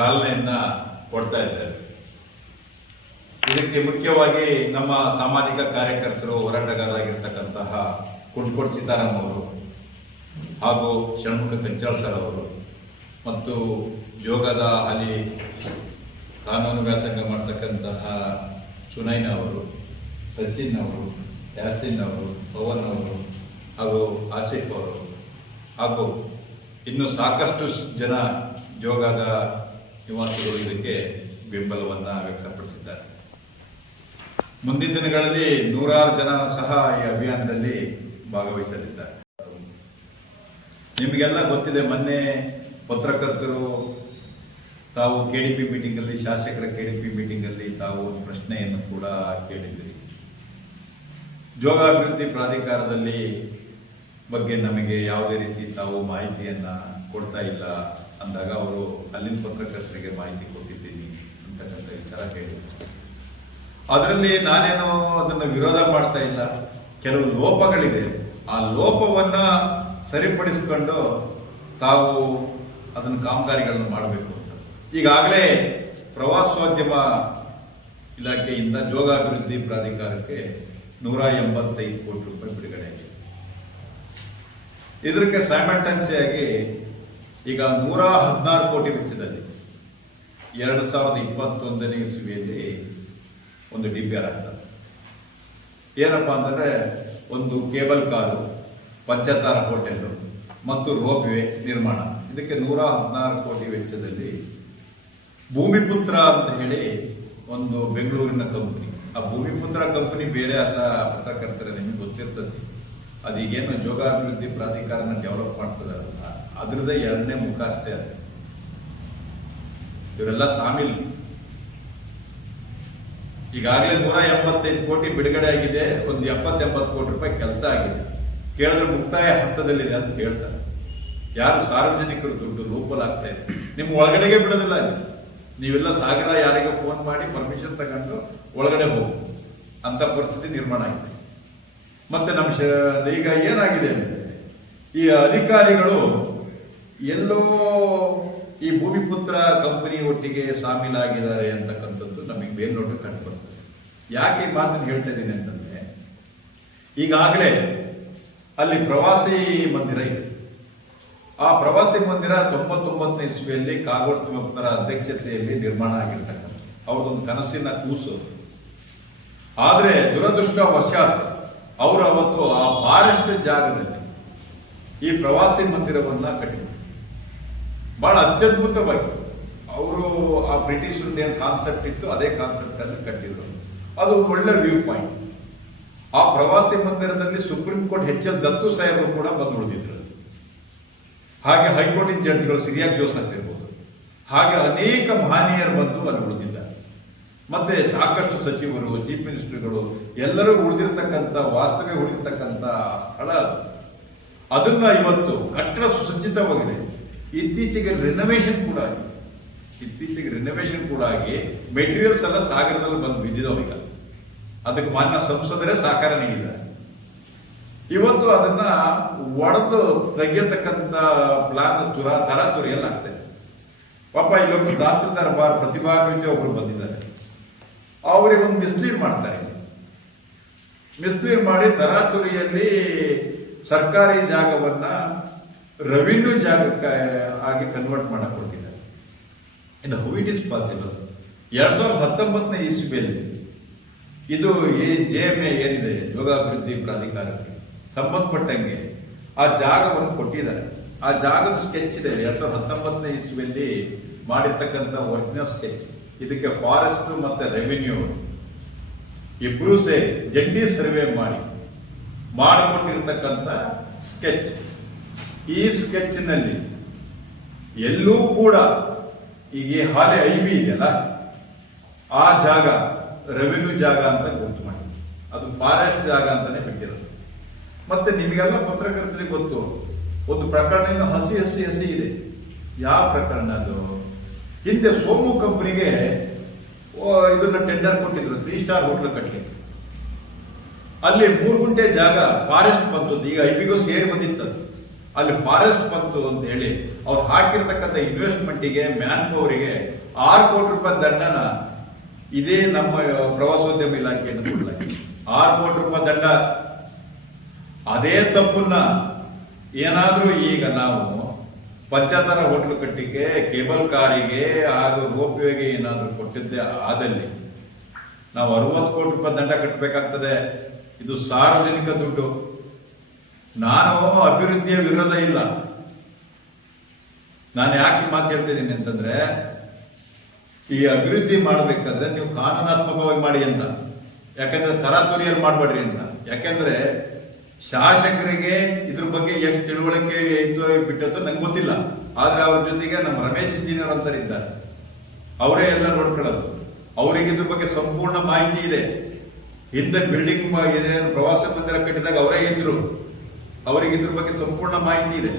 ಚಾಲನೆಯನ್ನ ಕೊಡ್ತಾ ಇದ್ದಾರೆ. ಇದಕ್ಕೆ ಮುಖ್ಯವಾಗಿ ನಮ್ಮ ಸಾಮಾಜಿಕ ಕಾರ್ಯಕರ್ತರು, ಹೋರಾಟಗಾರರಾಗಿರ್ತಕ್ಕಂತಹ ಕುಂಟಕೋಟ್ ಸೀತಾರಾಮ್ ಅವರು ಹಾಗೂ ಷಣ್ಮುಖ ಕಂಚಾಳ್ ಸರ್ ಅವರು ಮತ್ತು ಯೋಗದ ಅಲ್ಲಿ ಕಾನೂನು ವ್ಯಾಸಂಗ ಮಾಡ್ತಕ್ಕಂತಹ ಸುನೈನ್ ಅವರು, ಸಚಿನ್ ಅವರು, ಯಾಸಿನ್ ಅವರು, ಪವನ್ ಅವರು ಹಾಗೂ ಆಸಿಫ್ ಅವರು ಹಾಗೂ ಇನ್ನು ಸಾಕಷ್ಟು ಜನ ಯೋಗದ ನಿವಾಸಿಗಳು ಇದಕ್ಕೆ ಬೆಂಬಲವನ್ನು ವ್ಯಕ್ತಪಡಿಸಿದ್ದಾರೆ. ಮುಂದಿನ ದಿನಗಳಲ್ಲಿ 100 ಜನ ಸಹ ಈ ಅಭಿಯಾನದಲ್ಲಿ ಭಾಗವಹಿಸಲಿದ್ದಾರೆ. ನಿಮಗೆಲ್ಲ ಗೊತ್ತಿದೆ, ಮೊನ್ನೆ ಪತ್ರಕರ್ತರು ತಾವು KDP ಮೀಟಿಂಗಲ್ಲಿ, ಶಾಸಕರ KDP ಮೀಟಿಂಗಲ್ಲಿ ತಾವು ಪ್ರಶ್ನೆಯನ್ನು ಕೂಡ ಕೇಳಿದ್ದೀರಿ. ಯೋಗಾಭಿವೃದ್ಧಿ ಪ್ರಾಧಿಕಾರದಲ್ಲಿ ಬಗ್ಗೆ ನಮಗೆ ಯಾವುದೇ ರೀತಿ ತಾವು ಮಾಹಿತಿಯನ್ನ ಕೊಡ್ತಾ ಇಲ್ಲ ಅಂದಾಗ ಅವರು ಅಲ್ಲಿನ ಪತ್ರಕರ್ತರಿಗೆ ಮಾಹಿತಿ ಕೊಟ್ಟಿದ್ದೀನಿ ಅಂತಕ್ಕಂಥ ವಿಚಾರ ಹೇಳಿದರು. ಅದರಲ್ಲಿ ನಾನೇನು ಅದನ್ನು ವಿರೋಧ ಮಾಡ್ತಾ ಇಲ್ಲ. ಕೆಲವು ಲೋಪಗಳಿದೆ, ಆ ಲೋಪವನ್ನ ಸರಿಪಡಿಸಿಕೊಂಡು ತಾವು ಅದನ್ನು ಕಾಮಗಾರಿಗಳನ್ನು ಮಾಡಬೇಕು ಅಂತ ಈಗಾಗಲೇ ಪ್ರವಾಸೋದ್ಯಮ ಇಲಾಖೆಯಿಂದ ಯೋಗಾಭಿವೃದ್ಧಿ ಪ್ರಾಧಿಕಾರಕ್ಕೆ 185 ಕೋಟಿ ರೂಪಾಯಿ ಬಿಡುಗಡೆ ಆಗಿದೆ. ಇದಕ್ಕೆ ಸೈಮಲ್ಟೇನಿಯಸ್ ಆಗಿ ಈಗ 116 ಕೋಟಿ ವೆಚ್ಚದಲ್ಲಿ 2021ನೇ ಇಸ್ವಿಯಲ್ಲಿ ಒಂದು DPR ಆಗ್ತದೆ. ಏನಪ್ಪಾ ಅಂತಂದ್ರೆ ಒಂದು ಕೇಬಲ್ ಕಾರು, ಪಂಚತಾರ ಹೋಟೆಲ್ ಮತ್ತು ರೋಪ್ವೇ ನಿರ್ಮಾಣ. ಇದಕ್ಕೆ 116 ಕೋಟಿ ವೆಚ್ಚದಲ್ಲಿ ಭೂಮಿಪುತ್ರ ಅಂತ ಹೇಳಿ ಒಂದು ಬೆಂಗಳೂರಿನ ಕಂಪನಿ, ಆ ಭೂಮಿಪುತ್ರ ಕಂಪನಿ ಬೇರೆ ಅಲ್ಲ, ಪತ್ರಕರ್ತರ ನಿಮಗೆ ಗೊತ್ತಿರ್ತದೆ. ಅದೀಗೇನು ಯೋಗಾಭಿವೃದ್ಧಿ ಪ್ರಾಧಿಕಾರನ ಡೆವಲಪ್ ಮಾಡ್ತದಲ್ಲ, ಅದ್ರದ್ದೇ 2ನೇ ಮುಖ ಅಷ್ಟೇ. ಅದು ಇವರೆಲ್ಲ ಸಾಮಿಲ್. ಈಗಾಗಲೇ 185 ಕೋಟಿ ಬಿಡುಗಡೆ ಆಗಿದೆ, ಒಂದು 70-80 ಕೋಟಿ ರೂಪಾಯಿ ಕೆಲಸ ಆಗಿದೆ. ಕೇಳಿದ್ರೆ ಮುಕ್ತಾಯ ಹಂತದಲ್ಲಿದೆ ಅಂತ ಹೇಳ್ತಾರೆ. ಯಾರು ಸಾರ್ವಜನಿಕರು ದುಡ್ಡು ಲೋಪಲ್ ಆಗ್ತಾ ಇದೆ, ನಿಮ್ಮ ಒಳಗಡೆಗೆ ಬಿಡೋದಿಲ್ಲ. ನೀವೆಲ್ಲ ಸಾಗರ ಯಾರಿಗೂ ಫೋನ್ ಮಾಡಿ ಪರ್ಮಿಷನ್ ತಗೊಂಡು ಒಳಗಡೆ ಹೋಗು ಅಂತ ಪರಿಸ್ಥಿತಿ ನಿರ್ಮಾಣ ಆಗಿದೆ. ಮತ್ತೆ ನಮ್ಮ ಈಗ ಏನಾಗಿದೆ ಅಂದ್ರೆ, ಈ ಅಧಿಕಾರಿಗಳು ಎಲ್ಲೋ ಈ ಭೂಮಿಪುತ್ರ ಕಂಪನಿ ಒಟ್ಟಿಗೆ ಸಾಮೀಲಾಗಿದ್ದಾರೆ ಅಂತಕ್ಕಂಥದ್ದು ನಮಗೆ ಮೇಲ್ನೋಟ ಕಂಡು ಬರ್ತದೆ. ಯಾಕೆ ಈ ಮಾತನ್ನು ಹೇಳ್ತಾ ಇದ್ದೀನಿ ಅಂತಂದ್ರೆ, ಈಗಾಗಲೇ ಅಲ್ಲಿ ಪ್ರವಾಸಿ ಮಂದಿರ ಇದೆ. ಆ ಪ್ರವಾಸಿ ಮಂದಿರ 99ನೇ ಇಸ್ವಿಯಲ್ಲಿ ಕಾಗೋಡು ತಿಮ್ಮಪ್ಪರ ಅಧ್ಯಕ್ಷತೆಯಲ್ಲಿ ನಿರ್ಮಾಣ ಆಗಿರ್ತಕ್ಕಂಥ ಅವ್ರದೊಂದು ಕನಸಿನ ಕೂಸು. ಆದ್ರೆ ದುರದೃಷ್ಟವಶಾತ್ ಅವರು ಅವತ್ತು ಆ ಫಾರೆಸ್ಟ್ ಜಾಗದಲ್ಲಿ ಈ ಪ್ರವಾಸಿ ಮಂದಿರವನ್ನ ಕಟ್ಟಿದ್ರು. ಬಹಳ ಅತ್ಯದ್ಭುತವಾಗಿ ಅವರು ಆ ಬ್ರಿಟಿಷರದ್ದು ಏನು ಕಾನ್ಸೆಪ್ಟ್ ಇತ್ತು ಅದೇ ಕಾನ್ಸೆಪ್ಟ್ ಅಲ್ಲಿ ಕಟ್ಟಿದ್ರು. ಅದು ಒಳ್ಳೆ ವ್ಯೂ ಪಾಯಿಂಟ್. ಆ ಪ್ರವಾಸಿ ಮಂದಿರದಲ್ಲಿ ಸುಪ್ರೀಂ ಕೋರ್ಟ್ HL ದತ್ತು ಸಾಹೇಬರು ಕೂಡ ಬಂದು ಉಳಿದಿದ್ರು. ಹಾಗೆ ಹೈಕೋರ್ಟಿನ ಜಡ್ಜ್ಗಳು ಸಿರಿಯಾಕ್ ಜೋಸೆಫ್ ಇರ್ಬೋದು, ಹಾಗೆ ಅನೇಕ ಮಹನೀಯರು ಬಂದು ಅಲ್ಲಿ ಉಳಿದಿದ್ದಾರೆ. ಮತ್ತೆ ಸಾಕಷ್ಟು ಸಚಿವರು, ಚೀಫ್ ಮಿನಿಸ್ಟರ್ಗಳು ಎಲ್ಲರೂ ಉಳಿದಿರ್ತಕ್ಕಂಥ, ವಾಸ್ತವ್ಯ ಉಳಿದಿರ್ತಕ್ಕಂಥ ಸ್ಥಳ ಅದು. ಅದನ್ನ ಇವತ್ತು ಕಟ್ಟಡ ಸುಸಜ್ಜಿತವಾಗಿದೆ. ಇತ್ತೀಚೆಗೆ ರಿನೋವೇಷನ್ ಕೂಡ ಆಗಿ ಮೆಟೀರಿಯಲ್ಸ್ ಎಲ್ಲ ಸಾಗರದಲ್ಲಿ ಬಂದು ಬಿದ್ದಿದ್ದಾವೆ. ಈಗ ಅದಕ್ಕೆ ಮಾನ್ಯ ಸಂಸದರೇ ಸಹಕಾರ ನೀಡಿದ್ದಾರೆ. ಇವತ್ತು ಅದನ್ನ ಒಡೆದು ತೆಗೆಯತಕ್ಕಂಥ ಪ್ಲಾನ್ ತರಾತುರಿಯಲ್ಲಿ ಆಗ್ತದೆ. ಪಾಪ ಇಲ್ಲೊಬ್ಬರು ತಹಸೀಲ್ದಾರ್ ಪ್ರತಿಭಾನ್ವಿತ ಒಬ್ರು ಬಂದಿದ್ದಾರೆ. ಅವರಿಗೆ ಒಂದು ಮಿಸ್ಲೀಡ್ ಮಾಡ್ತಾರೆ. ಮಿಸ್ಲೀಡ್ ಮಾಡಿ ತರಾತುರಿಯಲ್ಲಿ ಸರ್ಕಾರಿ ಜಾಗವನ್ನ ರೆವಿನ್ಯೂ ಜಾಗಕ್ಕೆ ಆಗಿ ಕನ್ವರ್ಟ್ ಮಾಡಕ್ ಕೊಟ್ಟಿದ್ದಾರೆ. ಇನ್ನು ಹೌ ಇಟ್ ಇಸ್ ಪಾಸಿಬಲ್? 2019ನೇ ಇಸ್ವಿಯಲ್ಲಿ ಇದು JMA ಏನಿದೆ, ಯೋಗಾಭಿವೃದ್ಧಿ ಪ್ರಾಧಿಕಾರಕ್ಕೆ ಸಂಬಂಧಪಟ್ಟಂಗೆ ಆ ಜಾಗವನ್ನು ಕೊಟ್ಟಿದ್ದಾರೆ. ಆ ಜಾಗದ ಸ್ಕೆಚ್ ಇದೆ, 2019ನೇ ಇಸ್ವಿಯಲ್ಲಿ ಮಾಡಿರ್ತಕ್ಕಂಥ ಒರಿಜಿನಲ್ ಸ್ಕೆಚ್. ಇದಕ್ಕೆ ಫಾರೆಸ್ಟ್ ಮತ್ತೆ ರೆವಿನ್ಯೂ ಇಬ್ರು ಸೇರಿ ಜಂಟಿ ಸರ್ವೆ ಮಾಡಿಕೊಟ್ಟಿರ್ತಕ್ಕಂಥ ಸ್ಕೆಚ್. ಈ ಸ್ಕೆಚ್ನಲ್ಲಿ ಎಲ್ಲೂ ಕೂಡ ಈಗ ಹಾಲೆ IB ಇದೆಯಲ್ಲ, ಆ ಜಾಗ ರೆವಿನ್ಯೂ ಜಾಗ ಅಂತ ಗುರುತು ಮಾಡಿ, ಅದು ಫಾರೆಸ್ಟ್ ಜಾಗ ಅಂತಾನೆ ಬಿಟ್ಟಿರೋದು. ಮತ್ತೆ ನಿಮಗೆಲ್ಲ ಪತ್ರಕರ್ತರಿಗೆ ಗೊತ್ತು, ಒಂದು ಪ್ರಕರಣ ಹಸಿ ಇದೆ. ಯಾವ ಪ್ರಕರಣ ಅದು? ಹಿಂದೆ ಸೋಮು ಕಂಪನಿಗೆ ಇದನ್ನ ಟೆಂಡರ್ ಕೊಟ್ಟಿದ್ರು 3 ಸ್ಟಾರ್ ಹೋಟೆಲ್ ಕಟ್ಟಲಿಕ್ಕೆ. ಅಲ್ಲಿ 3 ಗುಂಟೆ ಜಾಗ ಫಾರೆಸ್ಟ್ ಬಂತು. ಈಗ IBಗೂ ಸೇರಿ ಬಂದಿತ್ತು. ಅಲ್ಲಿ ಫಾರೆಸ್ಟ್ ಬಂತು ಅಂತ ಹೇಳಿ ಅವ್ರು ಹಾಕಿರ್ತಕ್ಕಂಥ ಇನ್ವೆಸ್ಟ್ಮೆಂಟಿಗೆ ಮ್ಯಾನ್ ಪವರಿಗೆ 6 ಕೋಟಿ ರೂಪಾಯಿ ದಂಡನ ಇದೇ ನಮ್ಮ ಪ್ರವಾಸೋದ್ಯಮ ಇಲಾಖೆಯನ್ನು ಕೊಡಲಾಗಿದೆ. 6 ಕೋಟಿ ರೂಪಾಯಿ ದಂಡ. ಅದೇ ತಪ್ಪನ್ನ ಏನಾದ್ರೂ ಈಗ ನಾವು ಪಂಚತರ ಹೋಟ್ಲು ಕಟ್ಟಿಗೆ, ಕೇಬಲ್ ಕಾರಿಗೆ ಹಾಗೂ ರೋಪ್ವೇಗೆ ಏನಾದ್ರೂ ಕೊಟ್ಟಿದ್ದೆ ಆದಲ್ಲಿ ನಾವು 60 ಕೋಟಿ ರೂಪಾಯಿ ದಂಡ ಕಟ್ಟಬೇಕಾಗ್ತದೆ. ಇದು ಸಾರ್ವಜನಿಕ ದುಡ್ಡು. ನಾನು ಅಭಿವೃದ್ಧಿಯ ವಿರೋಧ ಇಲ್ಲ. ನಾನು ಯಾಕೆ ಮಾತಾಡ್ತಿದ್ದೀನಿ ಅಂತಂದ್ರೆ, ಈ ಅಭಿವೃದ್ಧಿ ಮಾಡಬೇಕಾದ್ರೆ ನೀವು ಕಾನೂನಾತ್ಮಕವಾಗಿ ಮಾಡಿ ಅಂತ. ಯಾಕಂದ್ರೆ ತರಾತುರಿಯಲ್ಲಿ ಮಾಡಬೇಡ್ರಿ ಅಂತ. ಯಾಕಂದ್ರೆ ಶಾಸಕರಿಗೆ ಇದ್ರ ಬಗ್ಗೆ ಎಷ್ಟು ತಿಳುವಳಿಕೆ ಇತ್ತು ಬಿಟ್ಟದ್ದು ನಂಗೆ ಗೊತ್ತಿಲ್ಲ. ಆದ್ರೆ ಅವ್ರ ಜೊತೆಗೆ ನಮ್ಮ ರಮೇಶ್ ಇಂಜಿನಿಯರ್ ಅಂತ ಇದ್ದಾರೆ, ಅವರೇ ಎಲ್ಲ ನೋಡ್ಕೊಳ್ಳೋದು. ಅವರಿಗೆ ಇದ್ರ ಬಗ್ಗೆ ಸಂಪೂರ್ಣ ಮಾಹಿತಿ ಇದೆ. ಹಿಂದೆ ಬಿಲ್ಡಿಂಗ್ ಇದೆ, ಪ್ರವಾಸ ಮಂದಿರ ಕಟ್ಟಿದಾಗ ಅವರೇ ಇದ್ರು, ಅವರಿಗೆ ಇದ್ರ ಬಗ್ಗೆ ಸಂಪೂರ್ಣ ಮಾಹಿತಿ ಇದೆ.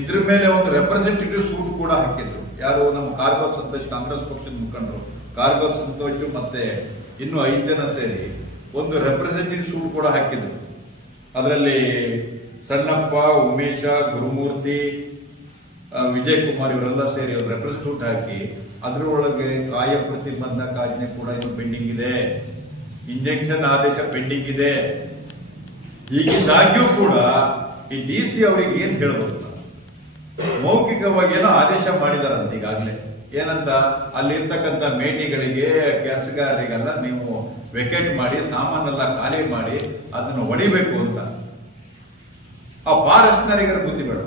ಇದ್ರ ಮೇಲೆ ಒಂದು ರೆಪ್ರೆಸೆಂಟೇಟಿವ್ ಸೂಟ್ ಕೂಡ ಹಾಕಿದ್ರು. ಯಾರು? ನಮ್ಮ ಕಾರ್ಗಲ್ ಸಂತೋಷ್, ಕಾಂಗ್ರೆಸ್ ಪಕ್ಷದ ಮುಖಂಡರು ಕಾರ್ಗಲ್ ಸಂತೋಷ್ ಮತ್ತೆ ಇನ್ನು 5 ಜನ ಸೇರಿ ಒಂದು ರೆಪ್ರೆಸೆಂಟೇಟಿವ್ ಸೂಟ್ ಕೂಡ ಹಾಕಿದ್ರು. ಅದರಲ್ಲಿ ಸಣ್ಣಪ್ಪ, ಉಮೇಶ, ಗುರುಮೂರ್ತಿ, ವಿಜಯ್ ಕುಮಾರ್ ಇವರೆಲ್ಲ ಸೇರಿ ಒಂದು ರೆಪ್ರೆಸೆಂಟೇಟಿವ್ ಹಾಕಿ ಅದರೊಳಗೆ ಕಾಯ ಪ್ರತಿಬಂಧಕಾಜ್ಞೆ ಕೂಡ ಇನ್ನು ಪೆಂಡಿಂಗ್ ಇದೆ, ಇಂಜೆಕ್ಷನ್ ಆದೇಶ ಪೆಂಡಿಂಗ್ ಇದೆ. ಹೀಗಿದ್ದಾಗ್ಯೂ ಕೂಡ ಈ DC ಅವರಿಗೆ ಏನ್ ಹೇಳ್ಬೋದು? ಮೌಖಿಕವಾಗಿ ಏನೋ ಆದೇಶ ಮಾಡಿದಾರಂತ ಈಗಾಗಲೇ. ಏನಂತ? ಅಲ್ಲಿರ್ತಕ್ಕಂಥ ಮೇಟಿಗಳಿಗೆ, ಕೆಲಸಗಾರರಿಗೆಲ್ಲ ನೀವು ವೆಕೇಟ್ ಮಾಡಿ, ಸಾಮಾನೆಲ್ಲ ಖಾಲಿ ಮಾಡಿ ಅದನ್ನು ಹೊಡಿಬೇಕು ಅಂತ. ಆ ಫಾರೆಸ್ಟ್ನರಿಗೆ ಬುದ್ಧಿ ಬೇಡ.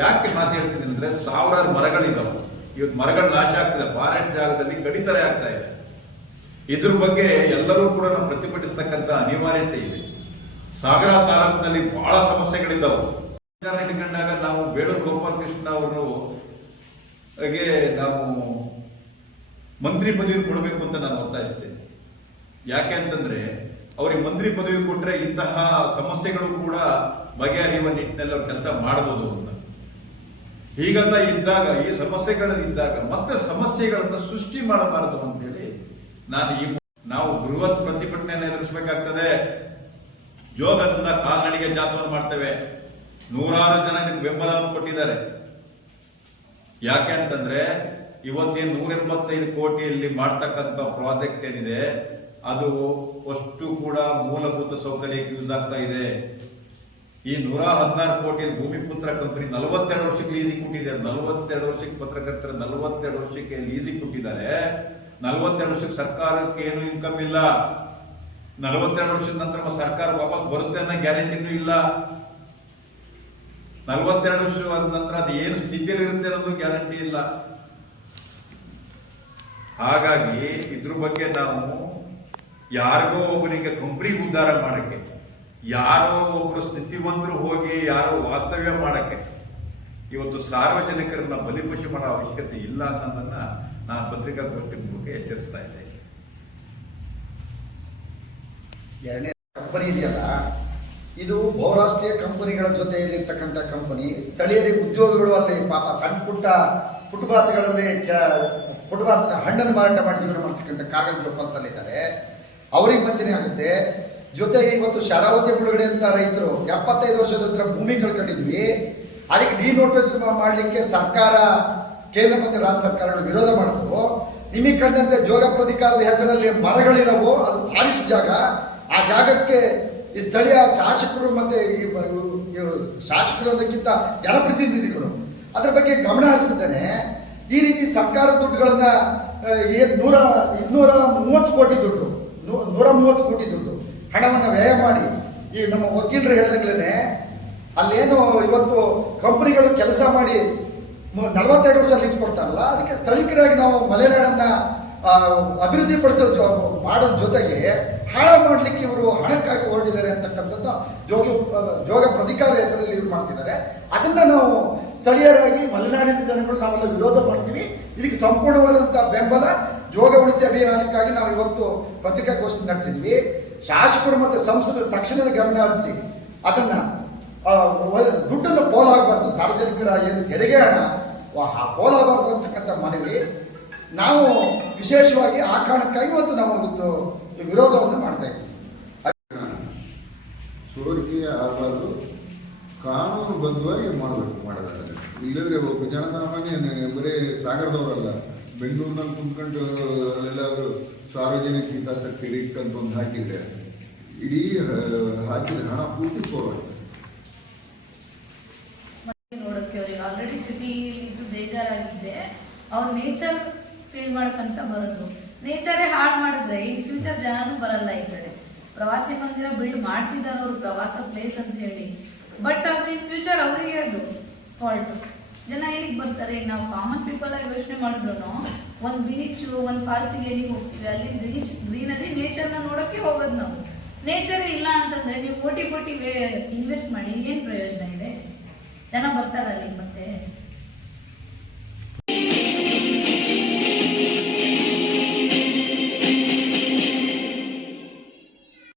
ಯಾಕೆ ಮಾತು ಹೇಳ್ತಿದ್ದೀನಿ ಅಂದ್ರೆ, ಸಾವಿರಾರು ಮರಗಳಿದ್ದಾವೆ. ಇವತ್ತು ಮರಗಳು ನಾಶ ಆಗ್ತದೆ, ಫಾರೆಸ್ಟ್ ಜಾಗದಲ್ಲಿ ಕಡಿತರೆ ಆಗ್ತಾ ಇದೆ. ಇದ್ರ ಬಗ್ಗೆ ಎಲ್ಲರೂ ಕೂಡ ನಾವು ಪ್ರತಿಭಟಿಸ್ತಕ್ಕಂಥ ಅನಿವಾರ್ಯತೆ ಇದೆ. ಸಾಗರ ತಾಲೂಕಿನಲ್ಲಿ ಬಹಳ ಸಮಸ್ಯೆಗಳಿದ್ದಾವೆ. ಇಟ್ಕೊಂಡಾಗ ನಾವು ಬೇಡೂರು ಗೋಪಾಲಕೃಷ್ಣ ಅವರು ನಾವು ಮಂತ್ರಿ ಪದವಿ ಕೊಡಬೇಕು ಅಂತ ನಾನು ಒತ್ತಾಯಿಸ್ತೇನೆ. ಯಾಕೆ ಅಂತಂದ್ರೆ, ಅವರಿಗೆ ಮಂತ್ರಿ ಪದವಿ ಕೊಟ್ರೆ ಇಂತಹ ಸಮಸ್ಯೆಗಳು ಕೂಡ ಬಗೆಹರಿಯುವ ನಿಟ್ಟಿನಲ್ಲಿ ಅವ್ರು ಕೆಲಸ ಮಾಡಬಹುದು ಅಂತ. ಹೀಗಂತ ಇದ್ದಾಗ, ಈ ಸಮಸ್ಯೆಗಳಿದ್ದಾಗ ಮತ್ತೆ ಸಮಸ್ಯೆಗಳನ್ನ ಸೃಷ್ಟಿ ಮಾಡಬಾರದು ಅಂತೇಳಿ ನಾವು ಬೃಹತ್ ಪ್ರತಿಭಟನೆಯನ್ನು ಎದುರಿಸಬೇಕಾಗ್ತದೆ. ಜೋಗದಿಂದ ಕಾಲ್ನಡಿಗೆ ಜಾಥವನ್ನು ಮಾಡ್ತೇವೆ. 100 ಜನ ಇದಕ್ಕೆ ಬೆಂಬಲವನ್ನು ಕೊಟ್ಟಿದ್ದಾರೆ. ಯಾಕೆ ಅಂತಂದ್ರೆ, ಇವತ್ತೇನು 185 ಕೋಟಿಯಲ್ಲಿ ಮಾಡ್ತಕ್ಕಂಥ ಪ್ರಾಜೆಕ್ಟ್ ಏನಿದೆ ಅದು ಅಷ್ಟು ಕೂಡ ಮೂಲಭೂತ ಸೌಕರ್ಯಕ್ಕೆ ಯೂಸ್ ಆಗ್ತಾ ಇದೆ. ಈ 116 ಕೋಟಿ ಭೂಮಿಪುತ್ರ ಕಂಪನಿ 42 ವರ್ಷಕ್ಕೆ ಲೀಸಿಂಗ್ ಕೊಟ್ಟಿದ್ದಾರೆ. 42 ವರ್ಷಕ್ಕೆ ಪತ್ರಕರ್ತರ 42 ವರ್ಷಕ್ಕೆ ಲೀಸಿಂಗ್ ಕೊಟ್ಟಿದ್ದಾರೆ. 42 ವರ್ಷಕ್ಕೆ ಸರ್ಕಾರಕ್ಕೆ ಏನು ಇನ್ಕಮ್ ಇಲ್ಲ. 42 ವರ್ಷದ ನಂತರ ಸರ್ಕಾರ ವಾಪಸ್ ಬರುತ್ತೆ ಅನ್ನೋ ಗ್ಯಾರಂಟಿನೂ ಇಲ್ಲ. 42 ವರ್ಷದ ನಂತರ ಅದು ಏನು ಸ್ಥಿತಿಯಲ್ಲಿ ಇರುತ್ತೆ ಅನ್ನೋದು ಗ್ಯಾರಂಟಿ ಇಲ್ಲ. ಹಾಗಾಗಿ ಇದ್ರ ಬಗ್ಗೆ ನಾವು ಯಾರಿಗೋ ಒಬ್ಬರಿಗೆ ಕಂಪ್ನಿ ಉದ್ಧಾರ ಮಾಡಕ್ಕೆ, ಯಾರೋ ಒಬ್ರು ಸ್ಥಿತಿವಂತರು ಹೋಗಿ ಯಾರೋ ವಾಸ್ತವ್ಯ ಮಾಡಕ್ಕೆ ಇವತ್ತು ಸಾರ್ವಜನಿಕರನ್ನ ಬಲಿಪಶು ಮಾಡೋ ಅವಶ್ಯಕತೆ ಇಲ್ಲ ಅನ್ನೋದನ್ನ ನಾನು ಪತ್ರಿಕಾಗೋಷ್ಠಿ ಮೂಲಕ ಎಚ್ಚರಿಸ್ತಾ ಇದ್ದೇನೆ. ಎರಡನೇ ಕಂಪನಿ ಇದೆಯಲ್ಲ, ಇದು ಬಹುರಾಷ್ಟ್ರೀಯ ಕಂಪನಿಗಳ ಜೊತೆಯಲ್ಲಿರ್ತಕ್ಕಂಥ ಕಂಪನಿ. ಸ್ಥಳೀಯರಿಗೆ ಉದ್ಯೋಗಗಳು ಅಲ್ಲಿ ಪಾಪ ಸಣ್ಣ ಪುಟ್ಟ ಫುಟ್ಪಾತ್ಗಳಲ್ಲಿ ಫುಟ್ಪಾತ್ನ ಹಣ್ಣನ್ನು ಮಾರಾಟ ಮಾಡಿ ಜೀವನ ಮಾಡ್ತಕ್ಕಂಥ ಕಾಗಲ್ ಜೋಪಾಲ್ಸ್ ಅಲ್ಲಿ ಇದ್ದಾರೆ. ಅವ್ರಿಗೆ ವಂಚನೆ ಆಗುತ್ತೆ. ಜೊತೆಗೆ ಇವತ್ತು ಶಾರಾವತಿ ಮುಳುಗಡೆ ಅಂತ ರೈತರು 75 ವರ್ಷದ ಹತ್ರ ಭೂಮಿ ಕಳ್ಕೊಂಡಿದ್ವಿ, ಅದಕ್ಕೆ ಡಿನೋಟಿಫೈ ಮಾಡಲಿಕ್ಕೆ ಸರ್ಕಾರ, ಕೇಂದ್ರ ಮತ್ತು ರಾಜ್ಯ ಸರ್ಕಾರಗಳು ವಿರೋಧ ಮಾಡಿದ್ರು. ನಿಮಗೆ ಕಂಡಂತೆ ಜೋಗ ಪ್ರಾಧಿಕಾರದ ಹೆಸರಲ್ಲಿ ಮರಗಳಿದಾವೋ, ಅದು ಫಾರೆಸ್ಟ್ ಜಾಗ. ಆ ಜಾಗಕ್ಕೆ ಈ ಸ್ಥಳೀಯ ಶಾಸಕರು ಮತ್ತೆ ಶಾಸಕರು ಅನ್ನೋದಕ್ಕಿಂತ ಜನಪ್ರತಿನಿಧಿಗಳು ಅದರ ಬಗ್ಗೆ ಗಮನ ಹರಿಸಿದ್ದೇನೆ. ಈ ರೀತಿ ಸರ್ಕಾರ ದುಡ್ಡುಗಳನ್ನ 230 ಕೋಟಿ ದುಡ್ಡು 130 ಕೋಟಿ ದುಡ್ಡು ಹಣವನ್ನು ವ್ಯಯ ಮಾಡಿ, ಈ ನಮ್ಮ ವಕೀಲರು ಹೇಳ್ದಂಗ್ಲೇ ಅಲ್ಲೇನು ಇವತ್ತು ಕಂಪನಿಗಳು ಕೆಲಸ ಮಾಡಿ 42 ವರ್ಷ ಲೀಸ್ ಕೊಡ್ತಾರಲ್ಲ, ಅದಕ್ಕೆ ಸ್ಥಳೀಯರಾಗಿ ನಾವು ಮಲೆನಾಡನ್ನ ಅಭಿವೃದ್ಧಿ ಮಾಡೋ ಜೊತೆಗೆ ಹಾಳು ಮಾಡಲಿಕ್ಕೆ ಇವರು ಹಣಕ್ಕಾಗಿ ಹೊರಟಿದ್ದಾರೆ ಅಂತಕ್ಕಂಥದ್ದು ಜೋಗ ಪ್ರಾಧಿಕಾರ ಹೆಸರಲ್ಲಿ ಇವ್ರು ಮಾಡ್ತಿದ್ದಾರೆ. ಅದನ್ನ ನಾವು ಸ್ಥಳೀಯರಾಗಿ ಮಲೆನಾಡಿನ ಜನಗಳು ನಾವೆಲ್ಲ ವಿರೋಧ ಮಾಡ್ತೀವಿ. ಇದಕ್ಕೆ ಸಂಪೂರ್ಣವಾದಂತಹ ಬೆಂಬಲ ಜೋಗ ಉಳಿಸಿ ಅಭಿಯಾನಕ್ಕಾಗಿ ನಾವು ಇವತ್ತು ಪತ್ರಿಕಾಗೋಷ್ಠಿ ನಡೆಸಿದ್ವಿ. ಶಾಸಕರು ಮತ್ತು ಸಂಸದರು ತಕ್ಷಣದ ಗಮನ ಹರಿಸಿ ಅದನ್ನ ದುಡ್ಡನ್ನು ಪೋಲಾಗಬಾರ್ದು, ಸಾರ್ವಜನಿಕರ ಏನು ತೆರಿಗೆ ಹಣ ಪೋಲಾಗಬಾರ್ದು ಅಂತಕ್ಕಂಥ ಮನವಿ. ನಾವು ವಿಶೇಷವಾಗಿ ಆ ಕಾರಣಕ್ಕಾಗಿ ಇವತ್ತು ನಾವು ವಿರೋಧವನ್ನು ಮಾಡ್ತಾ ಇದ್ದೀವಿ. ಸೋರಿಕೆ ಆಗಬಾರ್ದು, ಕಾನೂನುಬದ್ಧವಾಗಿ ಮಾಡಬೇಕಾದ್ರೆ ಇಲ್ಲದ್ರೆ ಒಬ್ಬ ಜನಸಾಮಾನ್ಯ ಬರೀ ಸಾಗರದವರಲ್ಲ, ಬೆಂಗಳೂರಿನಲ್ಲಿ ಕುಂತ್ಕೊಂಡು ಅಲ್ಲೆಲ್ಲಾದ್ರೂ ಸಾರ್ವಜನಿಕ ಹಿತಾಸಕ್ತಿ ರಿಟ್ ಅಂತ ಒಂದು ಹಾಕಿದ್ರೆ ಇಡೀ ಹಾಕಿದ ಹಣ ಪೂರ್ತಿ ಹೋಗುತ್ತೆ. ನೋಡಕ್ಕೆ ಅವ್ರಿಗೆ ಆಲ್ರೆಡಿ ಸಿಟಿಲಿದ್ದು ಬೇಜಾರಾಗಿದೆ. ಅವ್ರು ನೇಚರ್ ಫೀಲ್ ಮಾಡಕ್ಕಂತ ಬರೋದು. ನೇಚರೇ ಹಾಳು ಮಾಡಿದ್ರೆ ಇನ್ ಫ್ಯೂಚರ್ ಜನನೂ ಬರಲ್ಲ ಈ ಕಡೆ. ಪ್ರವಾಸಿ ಮಂದಿರ ಬಿಲ್ಡ್ ಮಾಡ್ತಿದ್ದಾರೆ ಅವರು, ಪ್ರವಾಸ ಪ್ಲೇಸ್ ಅಂತ ಹೇಳಿ. ಬಟ್ ಅದು ಇನ್ ಫ್ಯೂಚರ್ ಅವರಿಗೆ ಅದು ಫಾಲ್ಟ್. ಜನ ಏನಿಗೆ ಬರ್ತಾರೆ? ನಾವು ಕಾಮನ್ ಪೀಪಲ್ ಆಗಿ ಯೋಚನೆ ಮಾಡಿದ್ರು ಒಂದು ಬೀಚು, ಒಂದು ಫಾಲ್ಸಿಗೆ ಏನಿಗೆ ಹೋಗ್ತೀವಿ, ಅಲ್ಲಿ ರೀಚ್ ಗ್ರೀನರಿ ನೇಚರ್ನ ನೋಡೋಕ್ಕೆ ಹೋಗೋದು ನಾವು. ನೇಚರ್ ಇಲ್ಲ ಅಂತಂದ್ರೆ ನೀವು ಕೋಟಿ ಇನ್ವೆಸ್ಟ್ ಮಾಡಿ ಏನು ಪ್ರಯೋಜನ ಇದೆ? ಜನ ಬರ್ತಾರ